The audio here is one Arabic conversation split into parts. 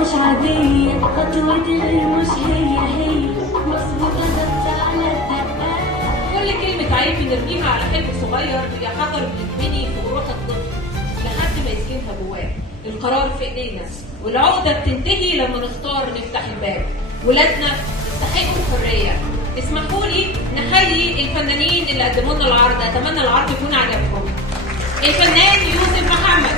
مش عادية، خطوتي غير مش هي مظبوطة ضبط على الدقات. كل كلمة عيب بنرميها على حلم صغير هي حجر بيتبني في روح الطفل لحد ما يسكنها جواه. القرار في ايدينا والعقدة بتنتهي لما نختار نفتح الباب. ولادنا يستحقوا الحرية. اسمحوا لي نحيي الفنانين اللي قدموا لنا العرض، اتمنى العرض يكون عجبكم. الفنان يوسف محمد،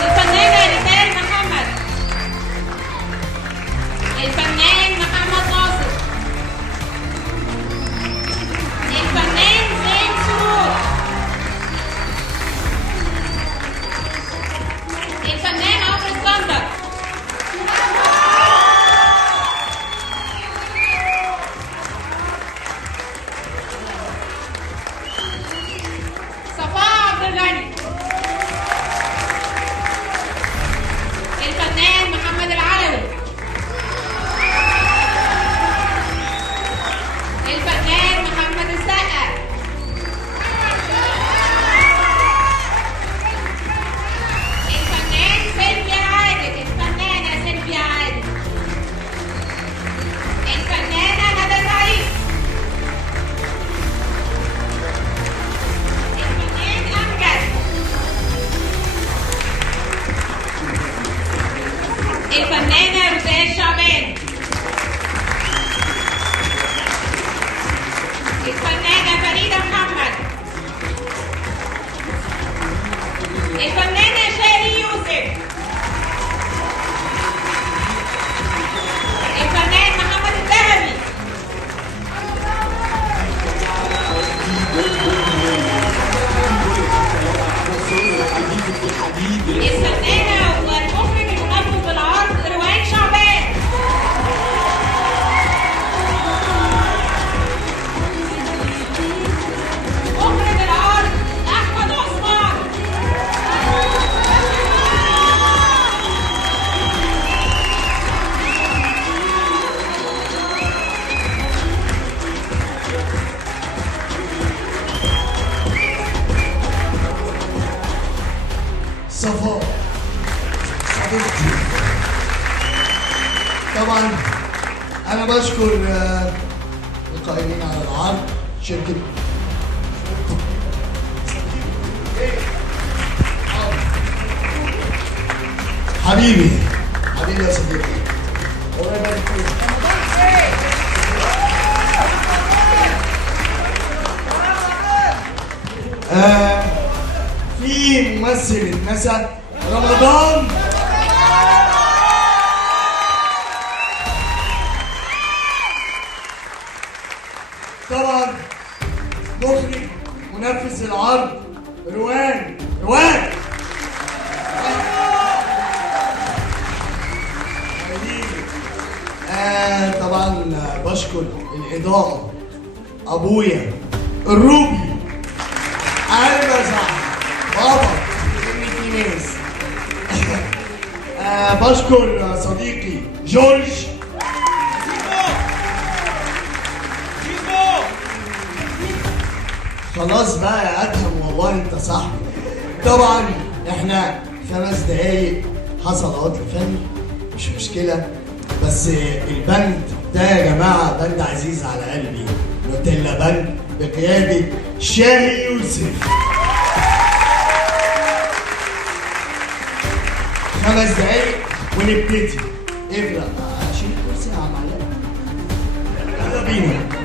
الفنانة ريتال محمد، الفنان محمد ناصر، الفنان زين سرور، الفنان عمرو الصندق، صفاء عبد الغني، الفنان محمد العلوي، الفنان محمد السقا، الفنان سيلفيا عادل، الفنانة سيلفيا عادل، الفنانة ندى سعيد، الفنان أمجد، الفنانة رزان شعبان، الفنانة فريدة محمد، الفنانة شاري يوسف، الفنان محمد الذهبي، الفنانة والمخرج المنفذ بالعرض روان شعبان، مخرج العرض أحمد عثمان، صفاء صديقتي. طبعا انا بشكر القائمين على العرض، شركه حبيبي حبيبي يا صديقي، الله يبارك فيك. في ممثل اتنسى، رمضان. طبعا مخرج منفذ العرض روان. طبعا بشكر الإضاءة، أبويا الروبي، صح بابا في ناس. بشكر صديقي جورج. خلاص بقى يا ادهم، والله انت صاحبي. طبعا احنا 5 دقايق حصل عطل فني، مش مشكله، بس البند ده يا جماعه بند عزيز على قلبي، نوتيلا بند بقياده شاهي يوسف. 5 دقايق ونبتدي. ابرق. شيل الكرسي يا عم علاء. يلا بينا.